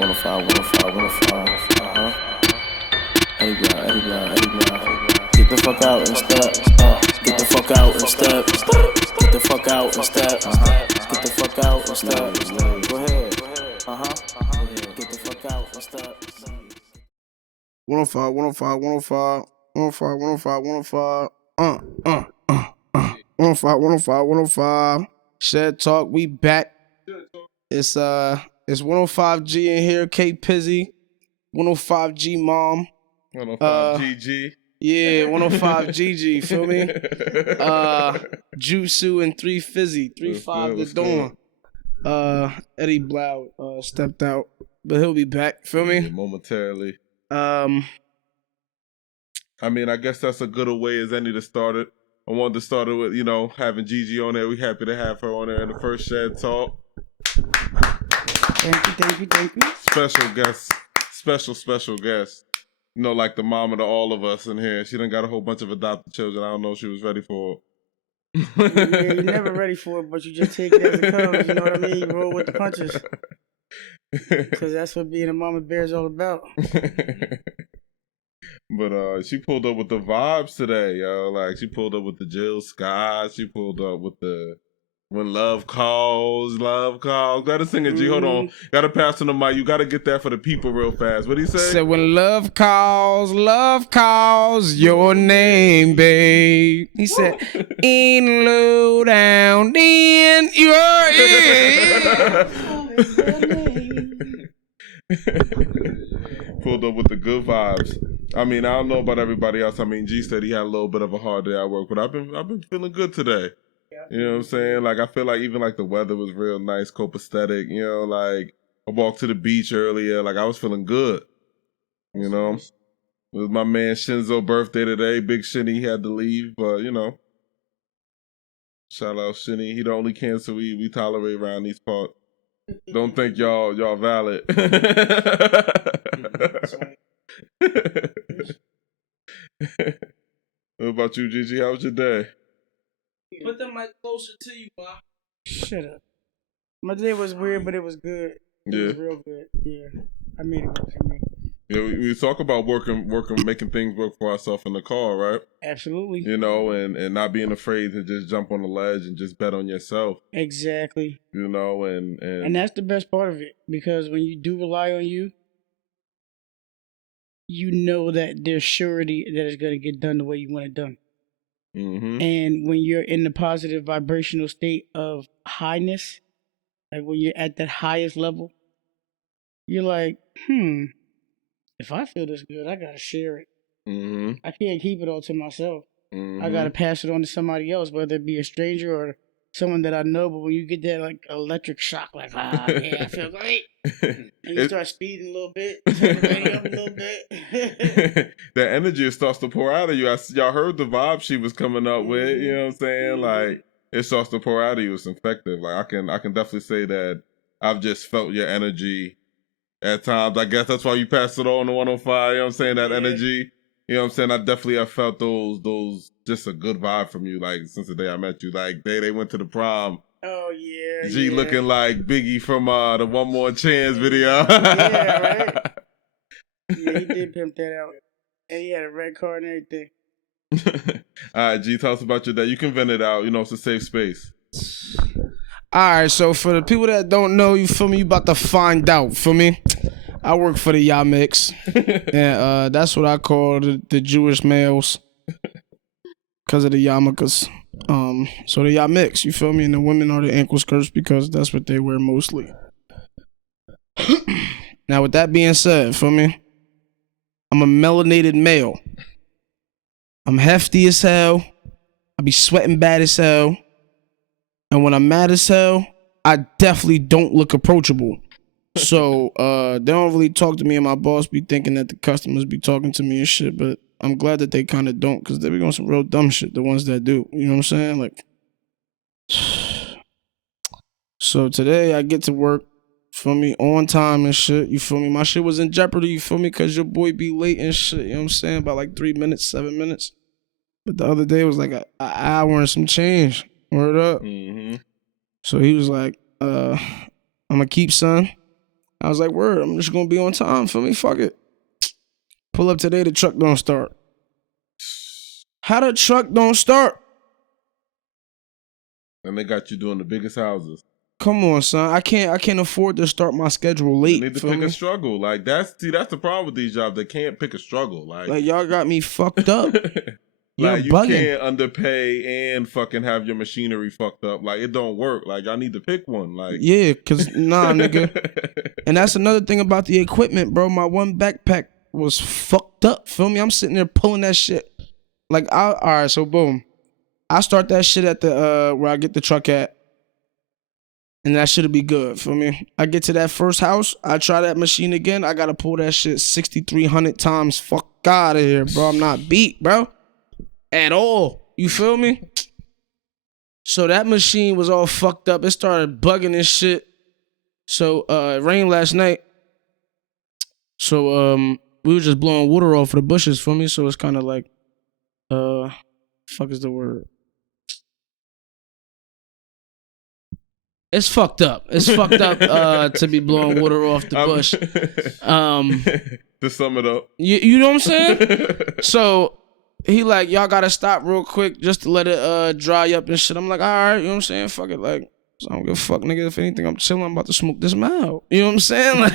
105, 105, 105. Hey, bro, hey, bro, hey, bro. Get the fuck out and step. Get the fuck out and step. Get the fuck out and step. Get the fuck out and step. Go ahead. Get the fuck out and step. 105, 105, 105, 105, 105, 105. 105, 105, 105. Shed Talk, we back. It's 105G in here, K Pizzy, 105G Mom. 105 GG. Yeah, 105 GG, feel me? Jutsu and 3 Fizzy, 3-5 the Dawn. Eddie Blou stepped out, but he'll be back, feel me? Yeah, momentarily. I mean, I guess that's a good a way as any to start it. I wanted to start it with, having Gigi on there. We happy to have her on there in the first Shed Talk. Thank you. Special guest. Special guest. Like the mama to all of us in here. She done got a whole bunch of adopted children. I don't know if she was ready for it. Yeah, you're never ready for it, but you just take it as it comes. You know what I mean? You roll with the punches. Because that's what being a mama bear is all about. But she pulled up with the vibes today, yo. Like, she pulled up with the Jill Scott. She pulled up with the When Love Calls. Gotta sing it, G. Hold on. Gotta pass on the mic. You gotta get that for the people real fast. What'd he say? Said when love calls your name, babe. He said, in low down in your ear. Pulled up with the good vibes. I mean, I don't know about everybody else. I mean, G said he had a little bit of a hard day at work, but I've been feeling good today. You know what I'm saying? Like, I feel like even like the weather was real nice, copacetic. Like I walked to the beach earlier. Like, I was feeling good. It was my man Shinzo's birthday today. Big Shinny, he had to leave, but shout out Shinny. He the only cancer we tolerate around these parts. Don't think y'all valid. What about you, Gigi? How was your day? Put the mic closer to you, boy. Shut up. My day was weird, but it was good. It was real good. Yeah. I made it work for me. Yeah, we talk about working, making things work for ourselves in the car, right? Absolutely. And not being afraid to just jump on the ledge and just bet on yourself. Exactly. And that's the best part of it, because when you do rely on you, you know that there's surety that it's going to get done the way you want it done. Mm-hmm. And when you're in the positive vibrational state of highness, like when you're at that highest level, you're like, if I feel this good, I gotta share it. Mm-hmm. I can't keep it all to myself. Mm-hmm. I gotta pass it on to somebody else, whether it be a stranger or someone that I know. But when you get that like electric shock, like, yeah, I feel great, and you start speeding a little bit, turn the radio up a little bit. That energy starts to pour out of you. Y'all heard the vibe she was coming up with. You know what I'm saying? Like, it starts to pour out of you. It's infective. Like, I can definitely say that I've just felt your energy at times. I guess that's why you passed it on to 105. You know what I'm saying? That energy. You know what I'm saying? I definitely have felt those just a good vibe from you, like, since the day I met you. Like, they went to the prom. Oh, yeah. G looking like Biggie from the One More Chance video. Yeah, right? Yeah, he did pimp that out. And he had a red car and everything. All right, G, tell us about your day. You can vent it out. It's a safe space. All right, so for the people that don't know, you feel me? You about to find out, feel me? I work for the Yamiks, and that's what I call the Jewish males, because of the yarmulkes. So the Yamiks, you feel me? And the women are the ankle skirts, because that's what they wear mostly. Now, with that being said, feel me? I'm a melanated male. I'm hefty as hell. I be sweating bad as hell. And when I'm mad as hell, I definitely don't look approachable. So they don't really talk to me, and my boss be thinking that the customers be talking to me and shit, but I'm glad that they kind of don't, because they be on some real dumb shit, the ones that do. You know what I'm saying? Like, so today I get to work, feel me, on time and shit, you feel me? My shit was in jeopardy, you feel me? Because your boy be late and shit, you know what I'm saying? By like 3 minutes, 7 minutes. But the other day was like an hour and some change. Word up. Mm-hmm. So he was like, I'm going to keep, son. I was like, word, I'm just gonna be on time. Feel me? Fuck it. Pull up today, the truck don't start. How the truck don't start? And they got you doing the biggest houses. Come on, son. I can't afford to start my schedule late. They need to pick a struggle. Like that's the problem with these jobs. They can't pick a struggle. Like y'all got me fucked up. like you bugging. can't underpay and fucking have your machinery fucked up. Like it don't work. Like y'all need to pick one. Like yeah, cause nah, nigga. And that's another thing about the equipment, bro. My one backpack was fucked up. Feel me? I'm sitting there pulling that shit. Like all right, so boom. I start that shit at the where I get the truck at. And that should be good for me. I get to that first house, I try that machine again. I gotta pull that shit 6,300 times. Fuck out of here, bro. I'm not beat, bro. At all. You feel me? So that machine was all fucked up. It started bugging and shit. So it rained last night. So we were just blowing water off of the bushes for me. So it's kind of like fuck is the word? It's fucked up. It's fucked up to be blowing water off the bush. To sum it up. You know what I'm saying? So he like, y'all gotta stop real quick just to let it dry up and shit. I'm like, all right, you know what I'm saying? Fuck it. Like, I don't give a fuck, nigga. If anything, I'm chilling. I'm about to smoke this mile. You know what I'm saying? Like,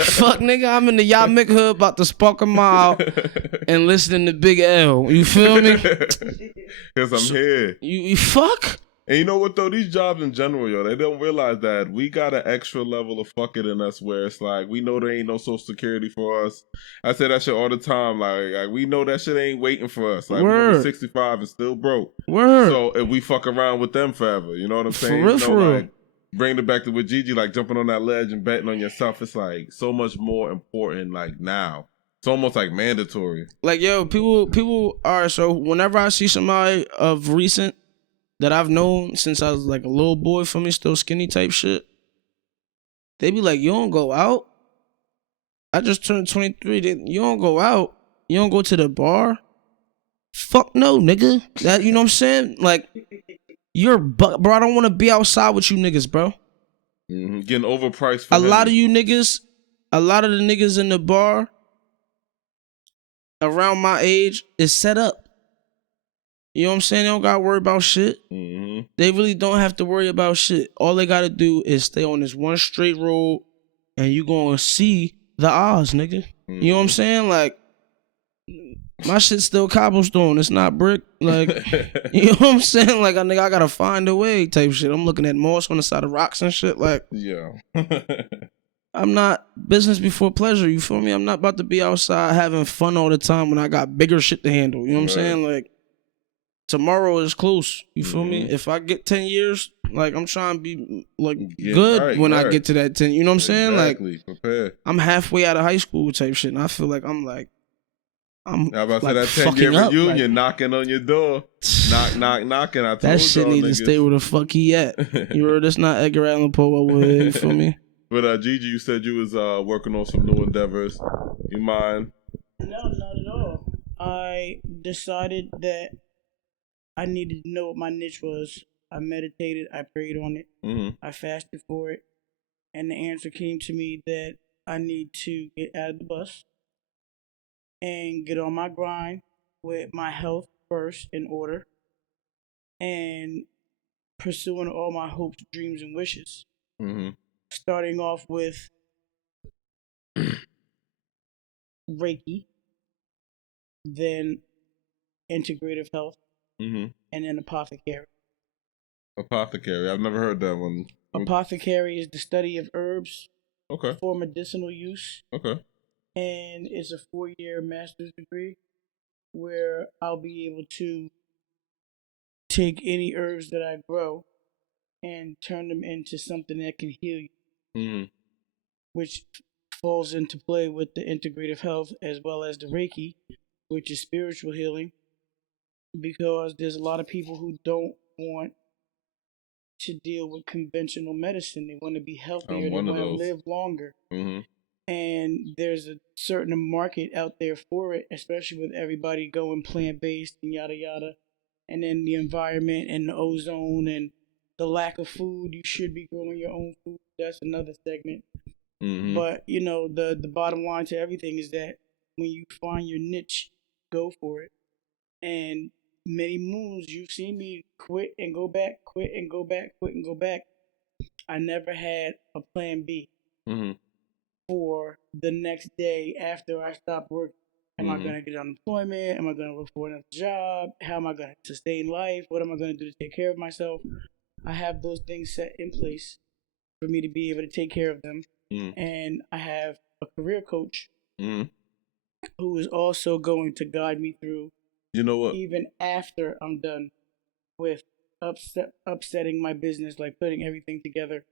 fuck, nigga. I'm in the Yamik hood about to spark a mile and listening to Big L. You feel me? Because I'm here. You fuck? And you know what though? These jobs in general, yo, they don't realize that we got an extra level of fuck it in us where it's like we know there ain't no social security for us. I say that shit all the time. Like we know that shit ain't waiting for us. Like we're gonna be 65 and still broke. Word. So if we fuck around with them forever, you know what I'm saying? For real, you know, like bring it back to with Gigi, like jumping on that ledge and betting on yourself. It's like so much more important. Like now, it's almost like mandatory. Like yo, people are so whenever I see somebody of recent that I've known since I was like a little boy for me, still skinny type shit, they be like, you don't go out? I just turned 23. You don't go out? You don't go to the bar? Fuck no, nigga. That, you know what I'm saying? Like, bro, I don't want to be outside with you niggas, bro. Mm-hmm. Getting overpriced for a lot of you niggas, a lot of the niggas in the bar around my age is set up. You know what I'm saying? They don't gotta worry about shit. Mm-hmm. They really don't have to worry about shit. All they gotta do is stay on this one straight road and you gonna see the odds, nigga. Mm-hmm. You know what I'm saying? Like, my shit's still cobblestone. It's not brick. Like, you know what I'm saying? Like, I gotta find a way type shit. I'm looking at moss on the side of rocks and shit. Like, yeah. I'm not business before pleasure. You feel me? I'm not about to be outside having fun all the time when I got bigger shit to handle. You know what I'm saying? Like, tomorrow is close. You feel me? If I get 10 years, like I'm trying to be like good when I get to that 10. You know what I'm saying? Like, prepare. I'm halfway out of high school type shit, and I feel like I'm about like to say that 10-year reunion like, knocking on your door. Knocking. I told that shit needs to stay where the fuck he at. You heard? That's not Edgar Allan Poe. You feel me? But Gigi, you said you was working on some new endeavors. You mind? No, not at all. I decided that I needed to know what my niche was. I meditated, I prayed on it, I fasted for it, and the answer came to me that I need to get out of the bus and get on my grind with my health first in order and pursuing all my hopes, dreams, and wishes. Starting off with Reiki, then integrative health, and then apothecary. Apothecary. I've never heard that one. Apothecary is the study of herbs Okay. for medicinal use. Okay. And it's a 4-year master's degree where I'll be able to take any herbs that I grow and turn them into something that can heal you, which falls into play with the integrative health as well as the Reiki, which is spiritual healing, because there's a lot of people who don't want to deal with conventional medicine. They want to be healthier. They want to live longer. And there's a certain market out there for it, especially with everybody going plant-based and yada yada. And then the environment and the ozone and the lack of food. You should be growing your own food. That's another segment. Mm-hmm. But you know, the bottom line to everything is that when you find your niche, go for it. And many moons you've seen me quit and go back, quit and go back, quit and go back. I never had a plan B Mm-hmm. for the next day after I stopped working. Am I going to get unemployment? Am I going to look for another job? How am I going to sustain life? What am I going to do to take care of myself? I have those things set in place for me to be able to take care of them. And I have a career coach who is also going to guide me through. You know what? Even after I'm done with upsetting my business, like putting everything together,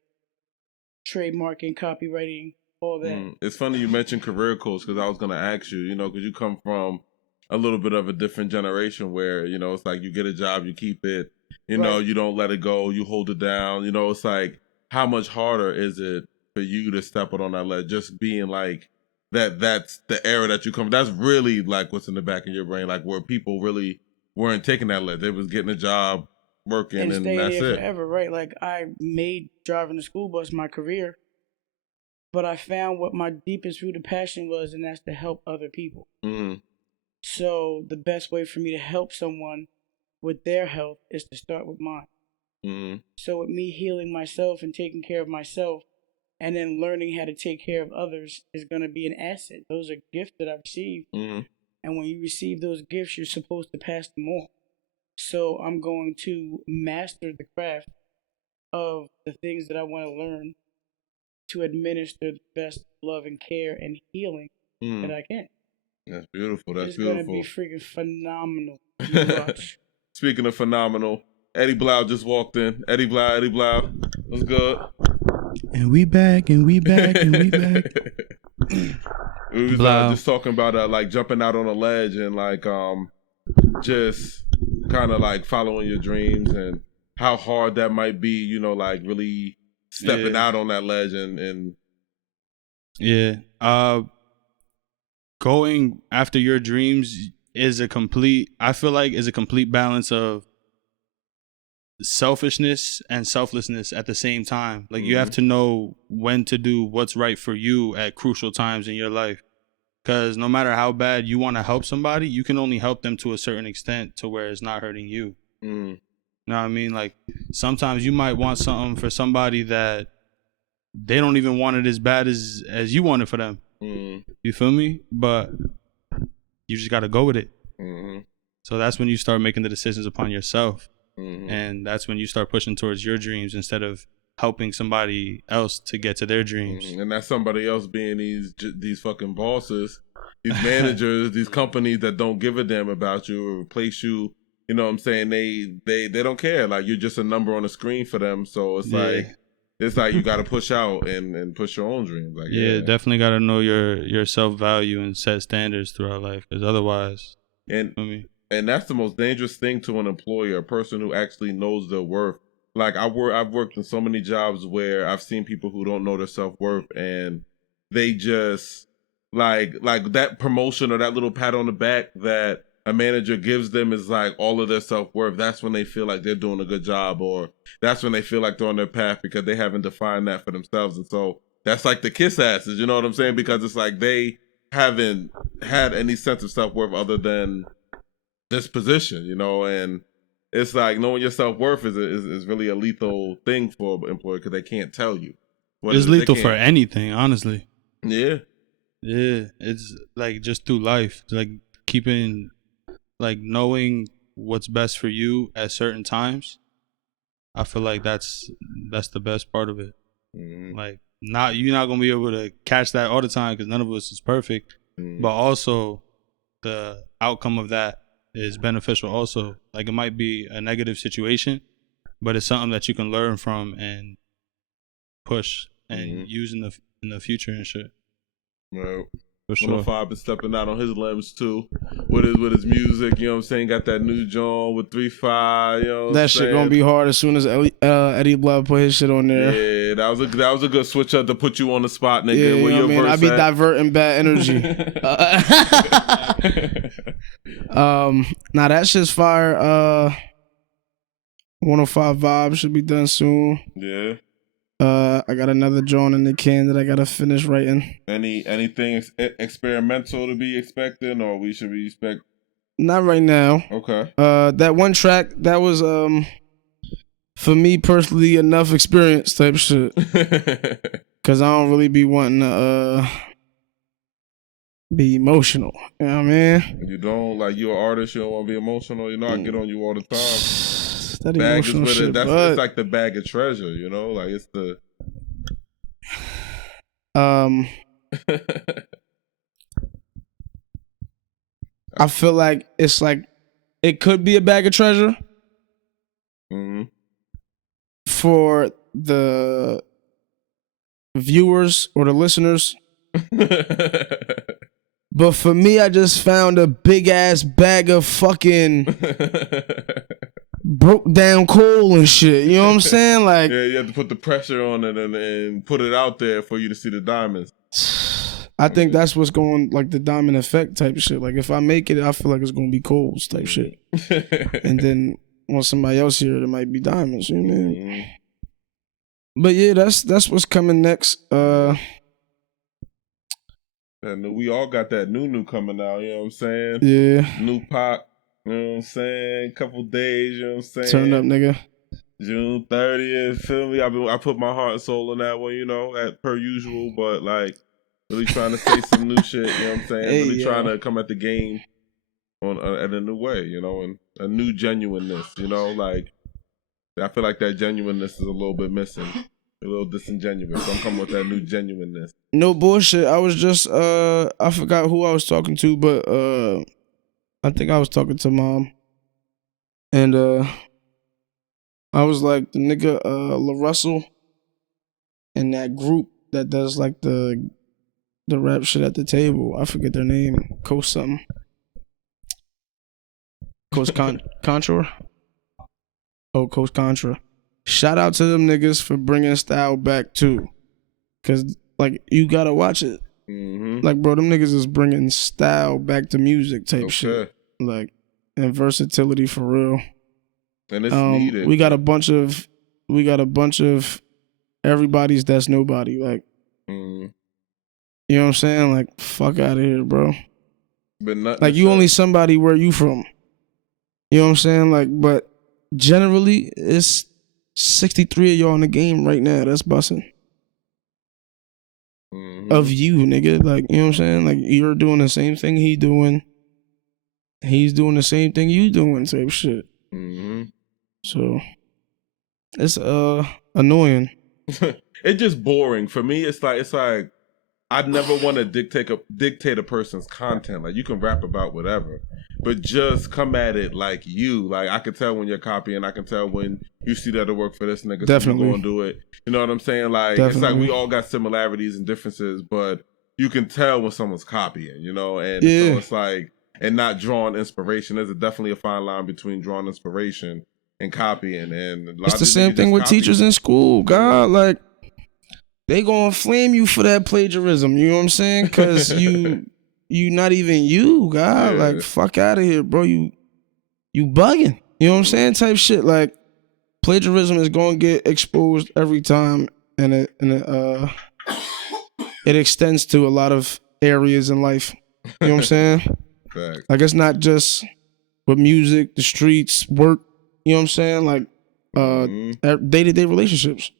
trademarking, copywriting, all that. It's funny you mentioned career coach because I was going to ask you, you know, because you come from a little bit of a different generation where, you know, it's like you get a job, you keep it, you know, you don't let it go, you hold it down. You know, it's like, how much harder is it for you to step out on that ledge? Just being like, that's the era that you come. That's really like what's in the back of your brain, like where people really weren't taking that ledge. They was getting a job, working, and staying that's there it. Forever, right? Like I made driving the school bus my career, but I found what my deepest rooted passion was, and that's to help other people. So the best way for me to help someone with their health is to start with mine. So with me healing myself and taking care of myself, and then learning how to take care of others is going to be an asset. Those are gifts that I've received. And when you receive those gifts, you're supposed to pass them on. So I'm going to master the craft of the things that I want to learn to administer the best love and care and healing that I can. That's beautiful. That's it's beautiful. It's going to be freaking phenomenal. You watch. Speaking of phenomenal, Eddie Blou just walked in. Eddie Blou, what's good? And we back, and we back, and we back. We was just talking about like jumping out on a ledge and like just kind of like following your dreams and how hard that might be, you know, like really stepping out on that ledge and going after your dreams is a complete balance of selfishness and selflessness at the same time. Like you have to know when to do what's right for you at crucial times in your life. Because no matter how bad you want to help somebody, you can only help them to a certain extent to where it's not hurting you. You know what I mean? Like sometimes you might want something for somebody that they don't even want it as bad as you want it for them. You feel me? But you just got to go with it. So that's when you start making the decisions upon yourself. And that's when you start pushing towards your dreams instead of helping somebody else to get to their dreams. And that's somebody else being these fucking bosses, these managers, these companies that don't give a damn about you or replace you. You know what I'm saying? They don't care. Like you're just a number on the screen for them. So it's like you got to push out and push your own dreams. Like definitely got to know your self-value and set standards throughout life, because otherwise, and that's the most dangerous thing to an employer, a person who actually knows their worth. Like I've worked in so many jobs where I've seen people who don't know their self-worth, and they just like that promotion or that little pat on the back that a manager gives them is like all of their self-worth. That's when they feel like they're doing a good job, or that's when they feel like they're on their path because they haven't defined that for themselves. And so that's like the kiss asses, you know what I'm saying? Because it's like they haven't had any sense of self-worth other than this position, you know, and it's like knowing your self-worth is really a lethal thing for an employer because they can't tell you. It's lethal for anything, honestly. Yeah. It's like just through life, like keeping, like knowing what's best for you at certain times. I feel like that's the best part of it. Like you're not gonna be able to catch that all the time because none of us is perfect, but also the outcome of that is beneficial also. Like it might be a negative situation, but it's something that you can learn from and push and use in the future and shit. Well, for sure. 105 been stepping out on his limbs too with his music, you know what I'm saying? Got that new joint with 3-5, you know what that I'm shit saying? gonna be hard as soon as Eddie Blou put his shit on there. Yeah, that was a good switch up to put you on the spot, nigga. Yeah, Where your verse I be at? diverting bad energy. Nah, that shit's fire. 105 Vibe should be done soon. Yeah. I got another drawing in the can that I gotta finish writing. Anything experimental to be expecting, or we should be expect? Not right now. Okay. That one track that was for me personally enough experience type shit. Cause I don't really be wanting to be emotional. You know what I mean? You don't like you're an artist. You don't want to be emotional. You know I get on you all the time. That Bag emotional is with shit, it. That's but it's like the bag of treasure. You know, like it's the. I feel like it's like it could be a bag of treasure for the viewers or the listeners. But for me, I just found a big ass bag of fucking broke down coal and shit. You know what I'm saying? Like, yeah, you have to put the pressure on it and put it out there for you to see the diamonds. I think that's what's going, like the diamond effect type shit. Like if I make it, I feel like it's gonna be coals type shit. And then once somebody else hear it, it might be diamonds. You know what I mean? But yeah, that's what's coming next. And we all got that new coming out, you know what I'm saying? Yeah. New pop, you know what I'm saying? Couple days, you know what I'm saying? Turn up, nigga. June 30th, feel me? I put my heart and soul in that one, you know, per usual, but like really trying to say some new shit, you know what I'm saying? Hey, really trying to come at the game on in a new way, you know, and a new genuineness, you know, like I feel like that genuineness is a little bit missing. A little disingenuous. So I'm coming with that new genuineness. No bullshit. I was just I forgot who I was talking to, but I think I was talking to Mom. And I was like the nigga La Russell and that group that does like the rap shit at the table. I forget their name. Coast something. Coast Contra? Oh, Coast Contra. Shout out to them niggas for bringing style back too. Cause like you gotta watch it. Like bro, them niggas is bringing style back to music type shit. Like and versatility for real. And it's needed. We got a bunch of everybody's that's nobody. Like you know what I'm saying? Like fuck out of here, bro. But like you only somebody where you from. You know what I'm saying? Like, but generally it's 63 of y'all in the game right now. That's busting. Of you, nigga. Like, you know what I'm saying? Like, you're doing the same thing he doing. He's doing the same thing you doing, type shit. So, it's annoying. It's just boring. For me, it's like I'd never want to dictate a person's content. Like, you can rap about whatever, but just come at it like you. Like, I can tell when you're copying. I can tell when you see that'll work for this nigga. Definitely. So you gonna do it. You know what I'm saying? Like, It's like we all got similarities and differences, but you can tell when someone's copying, you know? And so it's like, and not drawing inspiration. There's definitely a fine line between drawing inspiration and copying. And a lot it's the same thing with teachers in school, God. Like, they gonna flame you for that plagiarism. You know what I'm saying? Because you not even you, God. Like, fuck out of here, bro. You bugging. You know what I'm saying? Type shit. Like, plagiarism is gonna get exposed every time, and it extends to a lot of areas in life. You know what I'm saying? Like, it's not just with music, the streets, work. You know what I'm saying? Like, day-to-day relationships.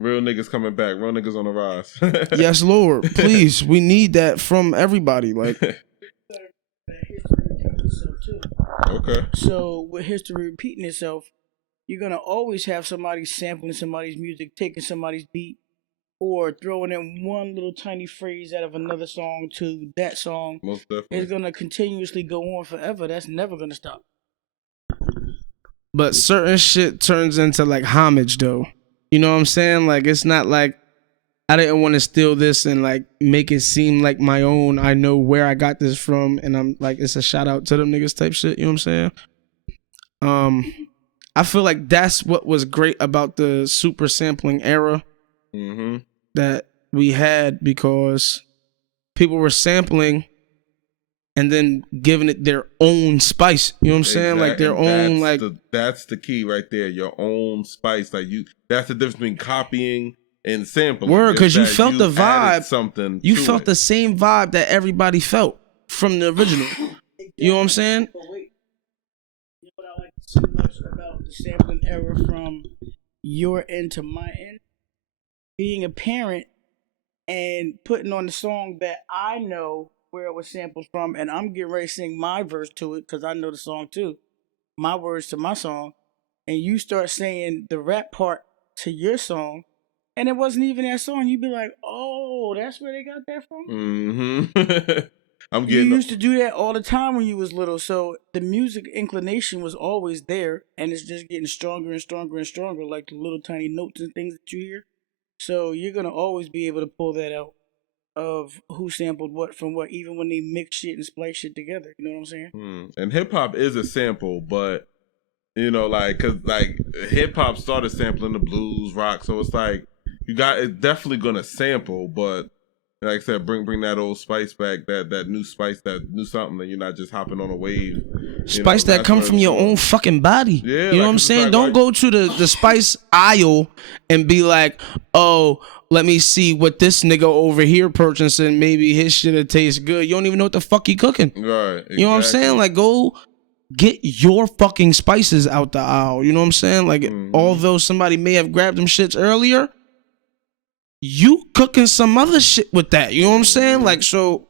Real niggas coming back. Real niggas on the rise. Yes, Lord. Please. We need that from everybody. Like, okay. So with history repeating itself, you're gonna always have somebody sampling somebody's music, taking somebody's beat, or throwing in one little tiny phrase out of another song to that song. Most definitely. It's gonna continuously go on forever. That's never gonna stop. but certain shit turns into like homage though. You know what I'm saying? Like, it's not like I didn't want to steal this and like make it seem like my own. I know where I got this from, and I'm like, it's a shout out to them niggas type shit. You know what I'm saying? I feel like that's what was great about the super sampling era that we had, because people were sampling and then giving it their own spice. You know what I'm saying? Like their own like. That's the key right there. Your own spice. Like that's the difference between copying and sampling. Word, because you felt the vibe. Something you felt the same vibe that everybody felt from the original. You know what I'm saying? But wait, you know what I like so much about the sampling era from your end to my end? Being a parent and putting on the song that I know where it was sampled from, and I'm getting ready to sing my verse to it because I know the song too, my words to my song, and you start saying the rap part to your song, and it wasn't even that song, you'd be like, oh, that's where they got that from? Mm-hmm. You used to do that all the time when you was little, so the music inclination was always there, and it's just getting stronger and stronger and stronger, like the little tiny notes and things that you hear. So you're gonna always be able to pull that out of who sampled what from what, even when they mix shit and splice shit together. You know what I'm saying? And hip hop is a sample, but like, cause like hip hop started sampling the blues, rock, so it's like it's definitely gonna sample, but like I said, bring that old spice back, that new spice, that new something that you're not just hopping on a wave. Spice that come from your own fucking body. Yeah, you know what I'm saying? Don't go to the spice aisle and be like, oh, let me see what this nigga over here purchasing. Maybe his shit'll taste good. You don't even know what the fuck he cooking. Right. Exactly. You know what I'm saying? Like, go get your fucking spices out the aisle. You know what I'm saying? Like, although somebody may have grabbed them shits earlier, you cooking some other shit with that. You know what I'm saying? Like, so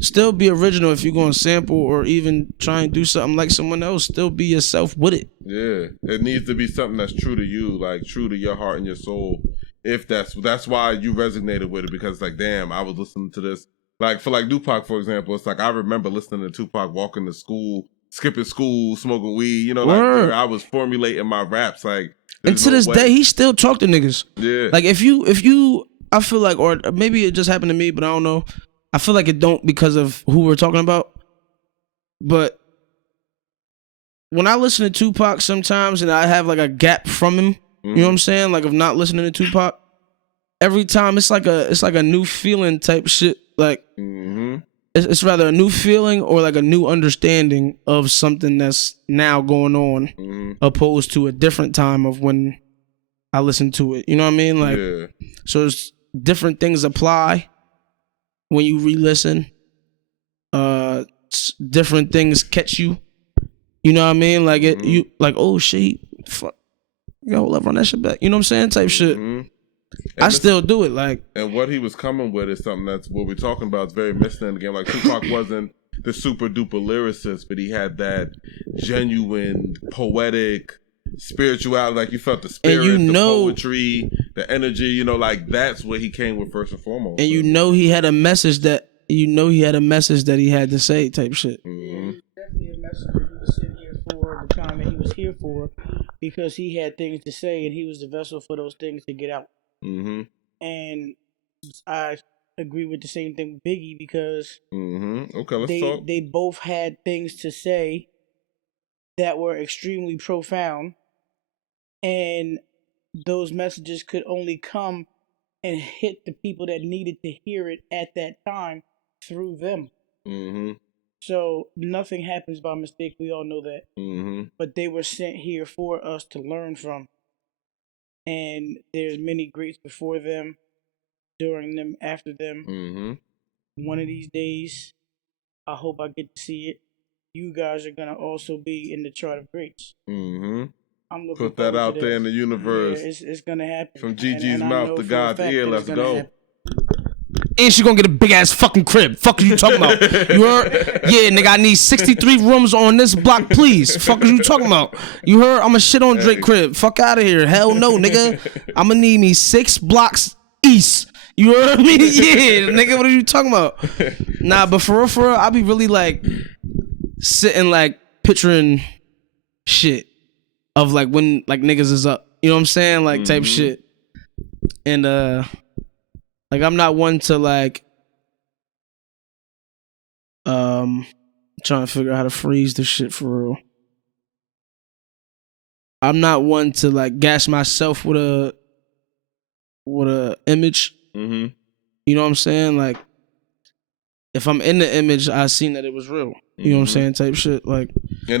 still be original if you're going to sample or even try and do something like someone else. Still be yourself with it. Yeah. It needs to be something that's true to you, like true to your heart and your soul. If that's why you resonated with it, because like, damn, I was listening to this. Like for like Tupac, for example, it's like I remember listening to Tupac walking to school, skipping school, smoking weed, like where I was formulating my raps, like. And to this day, he still talk to niggas. Yeah. Like if you, I feel like, or maybe it just happened to me, but I don't know. I feel like it don't because of who we're talking about. But when I listen to Tupac sometimes and I have like a gap from him, you know what I'm saying? Like of not listening to Tupac, every time it's like a new feeling type shit. Like it's rather a new feeling or like a new understanding of something that's now going on, opposed to a different time of when I listened to it. You know what I mean? Like, so it's different things apply when you re-listen. Different things catch you. You know what I mean? Like you like, oh shit, fuck, yo, let's run that shit back. You know what I'm saying? Type shit. I still do it, like. And what he was coming with is something that's what we're talking about. It's very missing in the game. Like Tupac wasn't the super duper lyricist, but he had that genuine poetic spirituality. Like you felt the spirit, the poetry, the energy. Like that's what he came with first and foremost. And he had a message that he had to say, type shit. Definitely a message that he was sitting here for the time that he was here for, because he had things to say and he was the vessel for those things to get out. And I agree with the same thing with Biggie, because okay, let's talk. They both had things to say that were extremely profound, and those messages could only come and hit the people that needed to hear it at that time through them. So nothing happens by mistake. We all know that. But they were sent here for us to learn from. And there's many greats before them, during them, after them. One of these days, I hope I get to see it. You guys are gonna also be in the chart of greats. I'm looking Put that out there in the universe. Yeah, it's gonna happen. From Gigi's mouth to God's ear. Let's go. Happen. And she gonna get a big ass fucking crib. Fuck are you talking about? You heard? Yeah, nigga, I need 63 rooms on this block, please. Fuck are you talking about? You heard? I'ma shit on Drake crib. Fuck out of here. Hell no, nigga. I'ma need me 6 blocks east. You heard me? Yeah, nigga, what are you talking about? Nah, but for real, I be really like sitting like picturing shit of like when like niggas is up. You know what I'm saying? Like type shit. And like I'm not one to like trying to figure out how to freeze this shit for real. I'm not one to like gas myself with a image. You know what I'm saying? Like if I'm in the image, I seen that it was real. You know what I'm saying? Type shit. Like,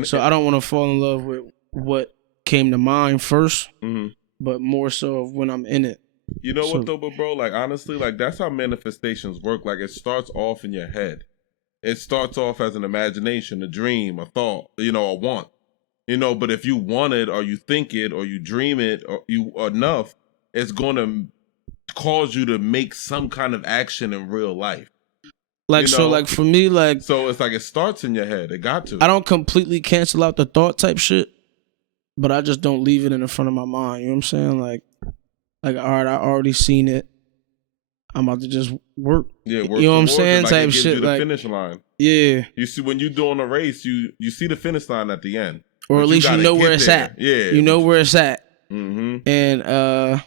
so I don't want to fall in love with what came to mind 1st, but more so of when I'm in it. You know what though, but bro, like honestly, like that's how manifestations work. Like it starts off in your head. It starts off as an imagination, a dream, a thought, a want. But if you want it or you think it or you dream it or you enough, it's going to cause you to make some kind of action in real life. Like, so like for me, like, so it's like it starts in your head. It got to. I don't completely cancel out the thought type shit, but I just don't leave it in the front of my mind. You know what I'm saying? Like, all right, I already seen it. I'm about to just work. Yeah, work. You know what I'm saying? Like type it gives shit. you the like finish line. Yeah. You see, when you're doing a race, you see the finish line at the end, or at least you know where it's at. Yeah, you know where it's at. Mm-hmm. And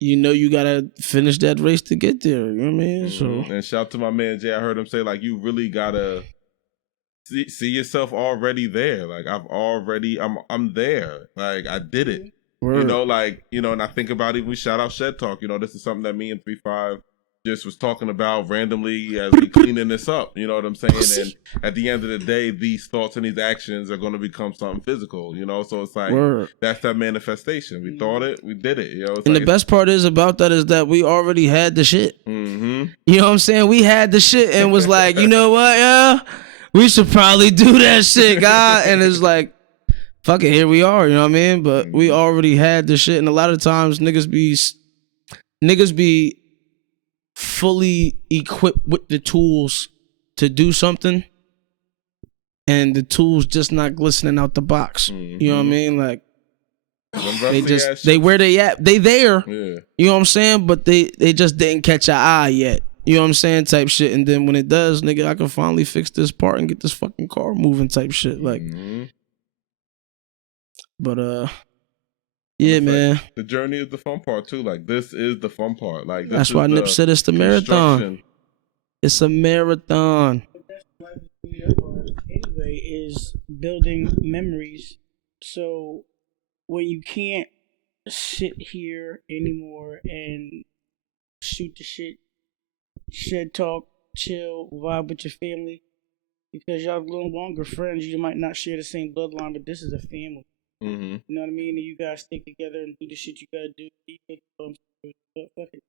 you gotta finish that race to get there. You know what I mean? Mm-hmm. So, and shout out to my man Jay. I heard him say like you really gotta see yourself already there. Like I'm there. Like I did it. Word. And I think about it. We shout out Shed Talk. This is something that me and 3-5 just was talking about randomly as we cleaning this up. You know what I'm saying? And at the end of the day, these thoughts and these actions are going to become something physical. So it's like that's that manifestation. We thought it, we did it. And the best part is about that is that we already had the shit. Mm-hmm. You know what I'm saying? We had the shit and was like, you know what? Yeah, we should probably do that shit, God. And it's like, fuck it, here we are. You know what I mean? But we already had the shit, and a lot of times niggas be fully equipped with the tools to do something, and the tools just not glistening out the box. You know what I mean? Like they where they at? They there. Yeah. You know what I'm saying? But they just didn't catch our eye yet. You know what I'm saying? Type shit. And then when it does, nigga, I can finally fix this part and get this fucking car moving. Type shit. Like. But yeah, man. The journey is the fun part too. Like this is the fun part. Like that's why Nip said it's the marathon. It's a marathon. Anyway, is building memories. So when you can't sit here anymore and shoot the shit, shed talk, chill, vibe with your family, because y'all no longer friends. You might not share the same bloodline, but this is a family. Mm-hmm. You know what I mean? And you guys stick together and do the shit you gotta do. Fuck it.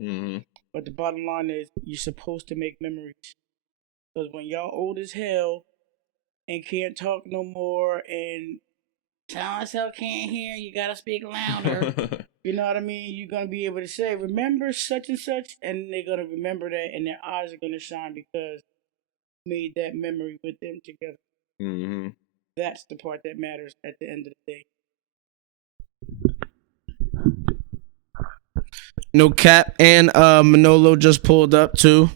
Mm-hmm. But the bottom line is, you're supposed to make memories. Because when y'all old as hell and can't talk no more and so-and-so can't hear, you gotta speak louder. You know what I mean? You're gonna be able to say, remember such and such, and they're gonna remember that, and their eyes are gonna shine because you made that memory with them together. Mm-hmm. That's the part that matters at the end of the day. No cap. And Manolo just pulled up too.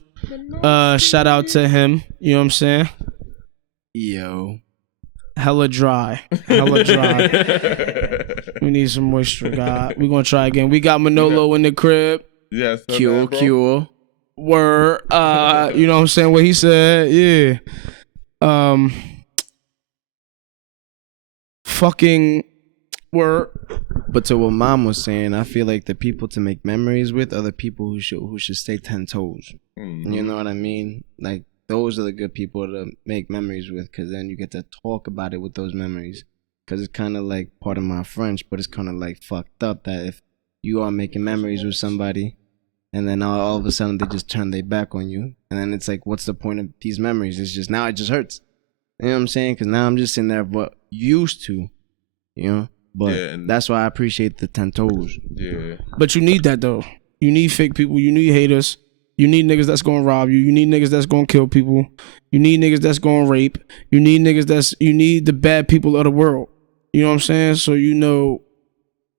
Shout out to him. You know what I'm saying? Yo. Hella dry. We need some moisture, God. We're gonna try again. We got Manolo in the crib. Yes. Cure. Word. You know what I'm saying? What he said. Yeah. Fucking word. But to what Mom was saying, I feel like the people to make memories with are the people who should stay 10 toes. Mm-hmm. You know what I mean? Like, those are the good people to make memories with, because then you get to talk about it with those memories. Because it's kind of like, pardon my French, but it's kind of like fucked up that if you are making memories with somebody and then all of a sudden they just turn their back on you, and then it's like, what's the point of these memories? It's just, now it just hurts. You know what I'm saying? Because now I'm just sitting there, but used to, you know? But that's why I appreciate the 10 toes. Yeah. But you need that, though. You need fake people. You need haters. You need niggas that's gonna rob you. You need niggas that's gonna kill people. You need niggas that's gonna rape. You need the bad people of the world. You know what I'm saying? So you know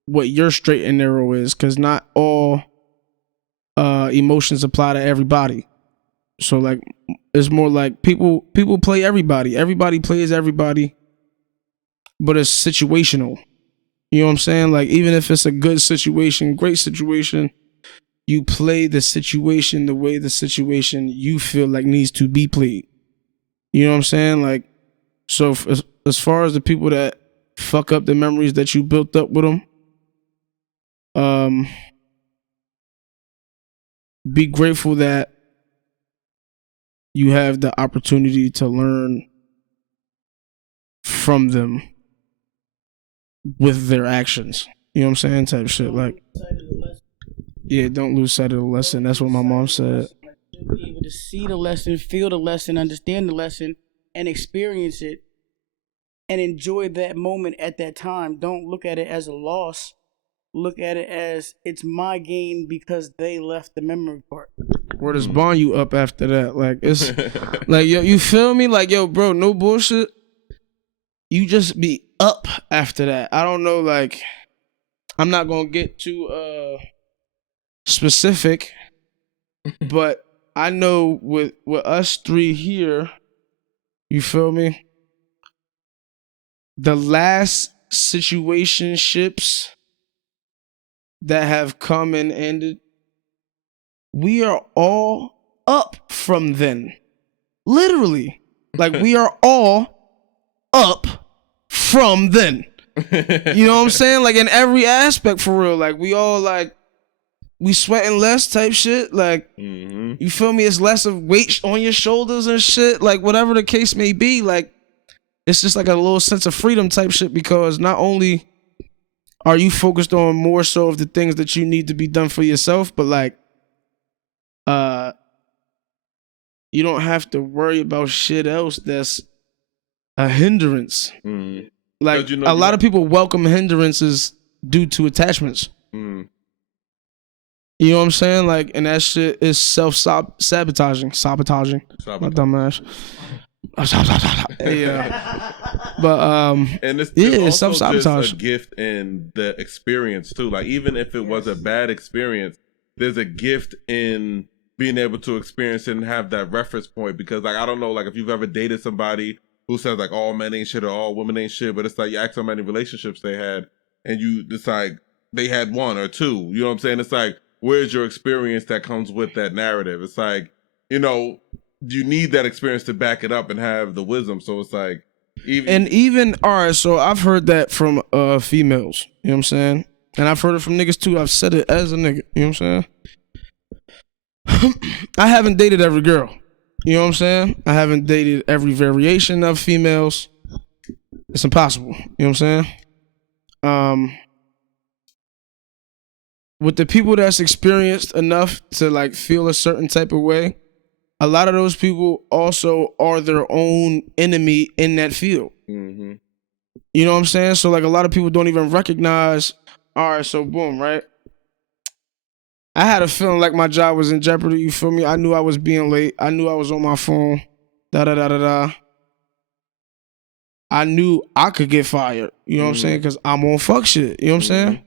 what your straight and narrow is, because not all emotions apply to everybody. So like, it's more like people play everybody. Everybody plays everybody, but it's situational. You know what I'm saying? Like, even if it's a good situation, great situation, you play the situation the way the situation you feel like needs to be played. You know what I'm saying? Like, so as far as the people that fuck up the memories that you built up with them, be grateful that you have the opportunity to learn from them with their actions. You know what I'm saying? Type shit. Like, yeah, don't lose sight of the lesson. That's what my mom said. Be able to see the lesson, feel the lesson, understand the lesson, and experience it, and enjoy that moment at that time. Don't look at it as a loss. Look at it as it's my gain because they left the memory part. Where does bond you up after that? Like, it's like, yo, you feel me? Like, yo, bro, no bullshit. You just be up after that. I don't know, like, I'm not gonna get too specific, but I know with us three here, you feel me? The last situationships that have come and ended, we are all up from then. Literally. Like, we are all up from then. You know what I'm saying? Like, in every aspect, for real. Like, we all, like, we sweating less type shit. Like, you feel me? It's less of weight on your shoulders and shit. Like, whatever the case may be. Like, it's just like a little sense of freedom type shit, because not only are you focused on more so of the things that you need to be done for yourself, but like, you don't have to worry about shit else that's a hindrance. Like, a lot of people welcome hindrances due to attachments. You know what I'm saying? Like, and that shit is sabotaging. My dumb ass. Yeah. But and it's it's also self-sabotage. just a gift in the experience too. Like, even if it was a bad experience, there's a gift in being able to experience it and have that reference point. Because, like, I don't know, like, if you've ever dated somebody who says like all men ain't shit or all women ain't shit, but it's like you ask how many relationships they had, and you decide they had one or two. You know what I'm saying? It's like, where's your experience that comes with that narrative? It's like, you know, you need that experience to back it up and have the wisdom. So it's like, even all right, so I've heard that from females, you know what I'm saying? And I've heard it from niggas too. I've said it as a nigga, you know what I'm saying? I haven't dated every girl. You know what I'm saying? I haven't dated every variation of females. It's impossible. You know what I'm saying? With the people that's experienced enough to like feel a certain type of way, a lot of those people also are their own enemy in that field. You know what I'm saying? So like, a lot of people don't even recognize, all right, so boom, right? I had a feeling like my job was in jeopardy, you feel me? I knew I was being late. I knew I was on my phone. I knew I could get fired, you know what I'm saying? Because I'm on fuck shit, you know what I'm saying?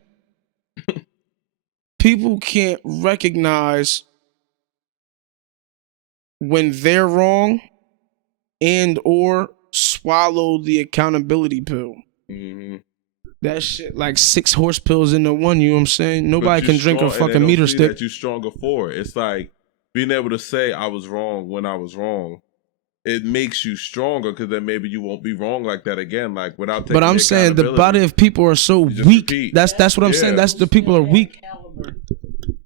People can't recognize when they're wrong and or swallow the accountability pill. That shit like 6 horse pills into one, you know what I'm saying? Nobody can drink a fucking meter stick. That you're stronger for. It's like being able to say I was wrong when I was wrong. It makes you stronger, because then maybe you won't be wrong like that again. Like, without taking But I'm saying the body of people are so weak. Repeat. That's what I'm saying. That's the people are weak.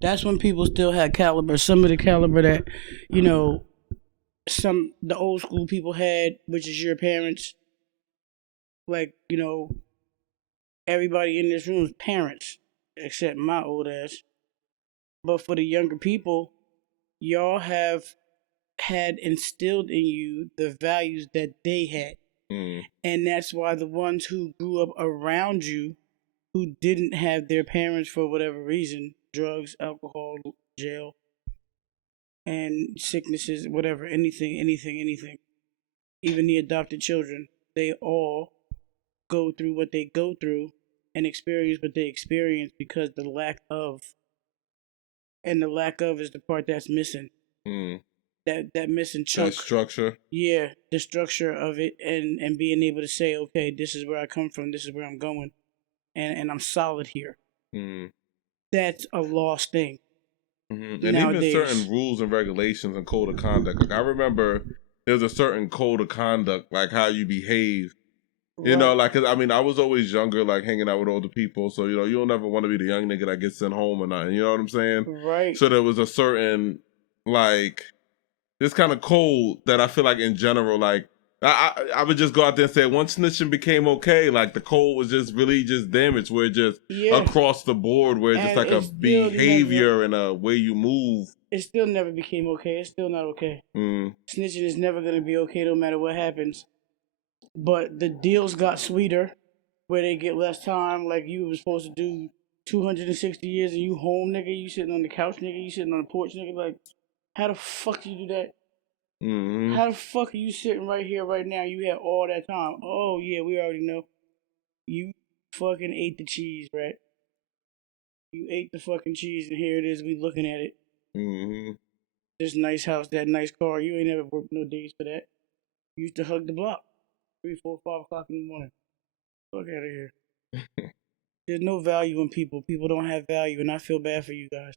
That's when people still had caliber. Some of the caliber that, you know, the old school people had, which is your parents. Like, you know, everybody in this room is parents, except my old ass. But for the younger people, y'all have had instilled in you the values that they had. And that's why the ones who grew up around you, who didn't have their parents for whatever reason, drugs, alcohol, jail, and sicknesses, whatever, anything, even the adopted children, they all go through what they go through and experience what they experience because the lack of is the part that's missing. That missing chunk. That structure. Yeah, the structure of it, and being able to say, okay, this is where I come from, this is where I'm going, and I'm solid here. That's a lost thing. And even certain rules and regulations and code of conduct. Like, I remember there's a certain code of conduct, like how you behave. You know, like, 'cause, I mean, I was always younger, like hanging out with older people. So, you know, you'll never want to be the young nigga that gets sent home or nothing. You know what I'm saying? Right. So there was a certain, like, it's kind of cold that I feel like in general, like I would just go out there and say once snitching became okay, like the code was just really just damaged, where it just across the board, where it's just like a behavior and a way you move. It still never became okay. It's still not okay. Snitching is never gonna be okay, no matter what happens. But the deals got sweeter, where they get less time. Like you were supposed to do 260 years and you home, nigga. You sitting on the couch, nigga. You sitting on the porch, nigga. Like, how the fuck you do that? How the fuck are you sitting right here, right now? You had all that time. Oh, yeah, we already know. You fucking ate the cheese, right? You ate the fucking cheese, and here it is. We looking at it. This nice house, that nice car. You ain't never worked no days for that. You used to hug the block. 3, 4, 5 o'clock in the morning. Fuck out of here. There's no value in people. People don't have value, and I feel bad for you guys.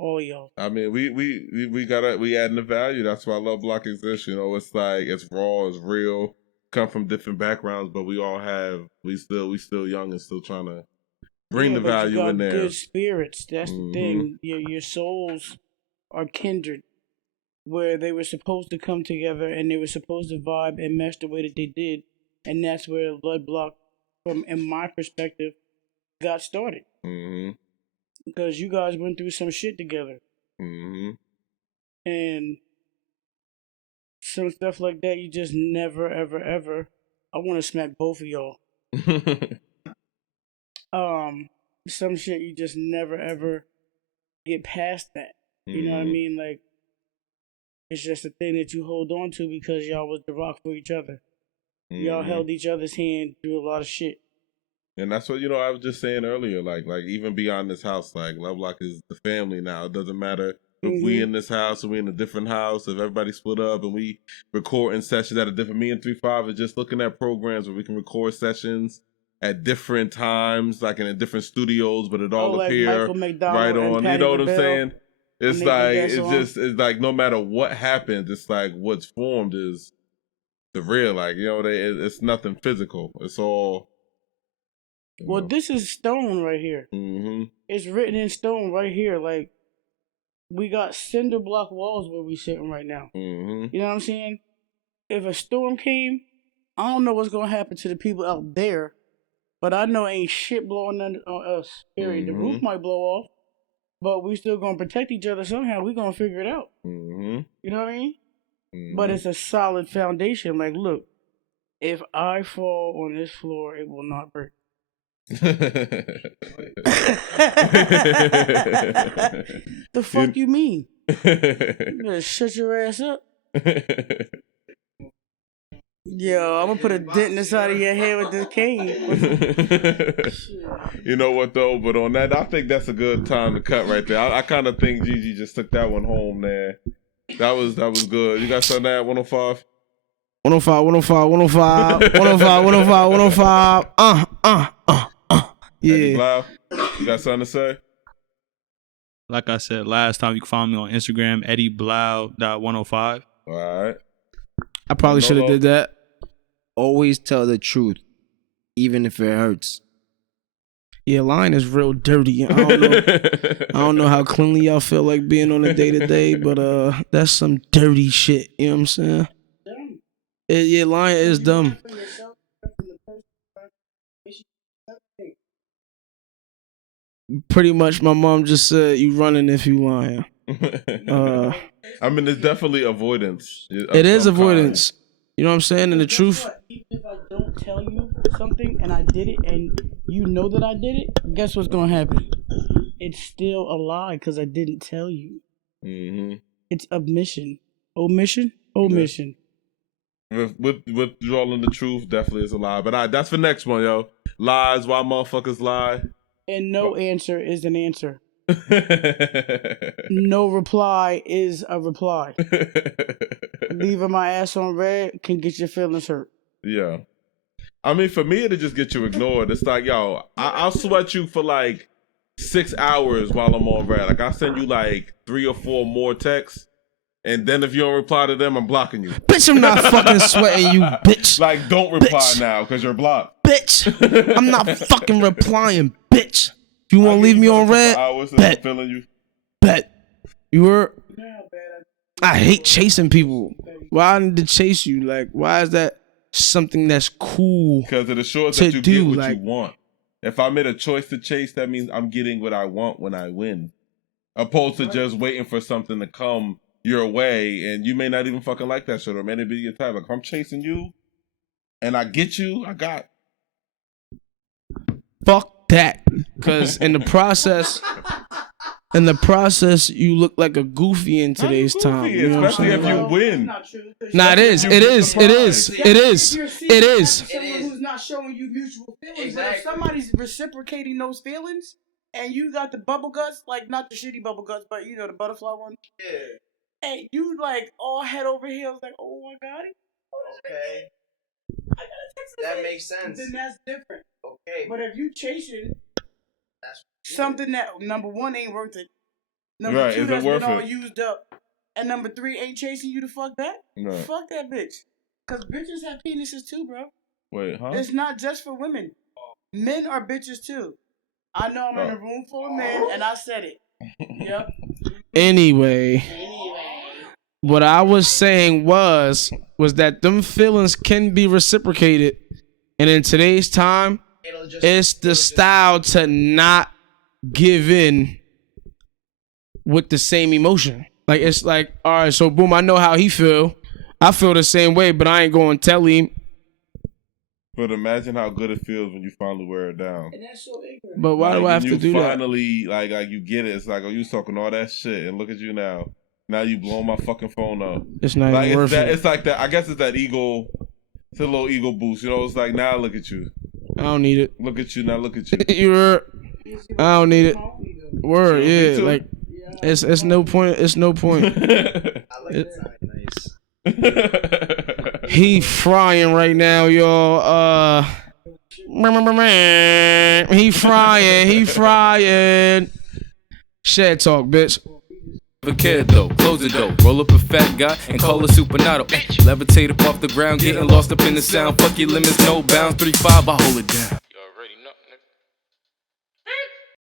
All y'all. I mean, we adding the value. That's why Love Block exists. You know, it's like it's raw, it's real. Come from different backgrounds, but we still young and still trying to bring the value in there. Good spirits. That's the thing. Your souls are kindred, where they were supposed to come together and they were supposed to vibe and mesh the way that they did, and that's where Blood Block, from in my perspective, got started. Because you guys went through some shit together. And some stuff like that, you just never, ever, ever. I want to smack both of y'all. Some shit you just never, ever get past that. You know what I mean? Like, it's just a thing that you hold on to because y'all was the rock for each other. Y'all held each other's hand through a lot of shit. And that's what, I was just saying earlier, like even beyond this house, like Love Block is the family now. It doesn't matter if we in this house or we in a different house, if everybody split up and we recording sessions at a different, me and 3-5 are just looking at programs where we can record sessions at different times, like in different studios, but it all appear right on. You know what I'm saying? It's like, it's like no matter what happens, it's like what's formed is the real, like, it's nothing physical. It's all. Well, this is stone right here. It's written in stone right here. Like, we got cinder block walls where we sitting right now. You know what I'm saying? If a storm came, I don't know what's going to happen to the people out there, but I know ain't shit blowing on us. Period. The roof might blow off, but we still going to protect each other somehow. We going to figure it out. You know what I mean? But it's a solid foundation. Like, look, if I fall on this floor, it will not break. The fuck you mean? You better shut your ass up. Yo, I'm gonna put a dent in the side of your head with this cane. You know what though? But on that, I think that's a good time to cut right there. I kind of think Gigi just took that one home there. That was good. You got something at 105? 105, 105, 105, 105, 105, 105. Yeah. Eddie Blou, you got something to say? Like I said last time, you can find me on Instagram, EddieBlou.105. All right. I probably should have did that. Always tell the truth, even if it hurts. Yeah, lying is real dirty. I don't know how cleanly y'all feel like being on a day-to-day, but that's some dirty shit. You know what I'm saying? Yeah, lying is dumb. Pretty much, my mom just said, you running if you lying. I mean, it's definitely avoidance. It is avoidance. You know what I'm saying? And the truth. Even if I don't tell you something and I did it and you know that I did it, guess what's going to happen? It's still a lie because I didn't tell you. It's omission. Omission? Omission. Withdrawing the truth definitely is a lie. But that's for next one, yo. Lies, why motherfuckers lie. And no answer is an answer. No reply is a reply. Leaving my ass on red can get your feelings hurt. Yeah. I mean, for me, it'll just get you ignored. It's like, yo, I'll sweat you for like 6 hours while I'm on red. Like, I'll send you like 3 or 4 more texts. And then if you don't reply to them, I'm blocking you. Bitch, I'm not fucking sweating you, bitch. Like, don't reply now because you're blocked. Bitch, I'm not fucking replying, bitch. If you want to leave me on red, bet. Feeling you. Bet. You were. I hate chasing people. Why I need to chase you? Like, why is that something that's cool? Because it assures to that you do, get what like- you want. If I made a choice to chase, that means I'm getting what I want when I win. Opposed to just waiting for something to come your way, and you may not even fucking like that shit, or may not be your type. Like, if I'm chasing you, and I get you, I got. Fuck that. Because in the process, you look like a goofy in today's time. You know what I'm Especially if saying? you win. Nah, it is. It is. It is. It is. It is. Someone who's not showing you mutual feelings. But if somebody's reciprocating those feelings, and you got the bubble guts, like not the shitty bubble guts, but you know the butterfly one. Yeah. And you like all head over heels, like, oh, I got it. Okay. I gotta text That makes sense. Then that's different. Okay. But if you chasing That's something that number one ain't worth it, number Right, two is it that's worth been all it? used up, and number three ain't chasing you to fuck that, Right. fuck that bitch. Cause bitches have penises too, bro. Wait, huh? It's not just for women. Men are bitches too. I know I'm in a room full of men, and I said it. Yep. Anyway, what I was saying was that them feelings can be reciprocated, and in today's time, it's the style to not give in with the same emotion. Like, it's like, all right, so boom, I know how he feel. I feel the same way, but I ain't going to tell him. But imagine how good it feels when you finally wear it down. And that's so ignorant. But why Like, do I have when to do you that? finally, like you get it. It's like, oh, you was talking all that shit, and look at you now. Now you blowing my fucking phone up. It's not Like, even worth it. it's like that. I guess it's that ego. It's a little ego boost. You know, it's like, now look at you. I don't need it. Look at you. Now look at you. You're. I don't need it. Word, Me yeah. too. Like, it's no point. It's no point. I like that. Nice. He frying right now, y'all. He frying. Shed talk, bitch. A kid though, close the door, roll up a fat guy and call a supernato. Levitate up off the ground, getting lost up in the sound. Fuck your limits, no bounds. 3-5, I hold it down.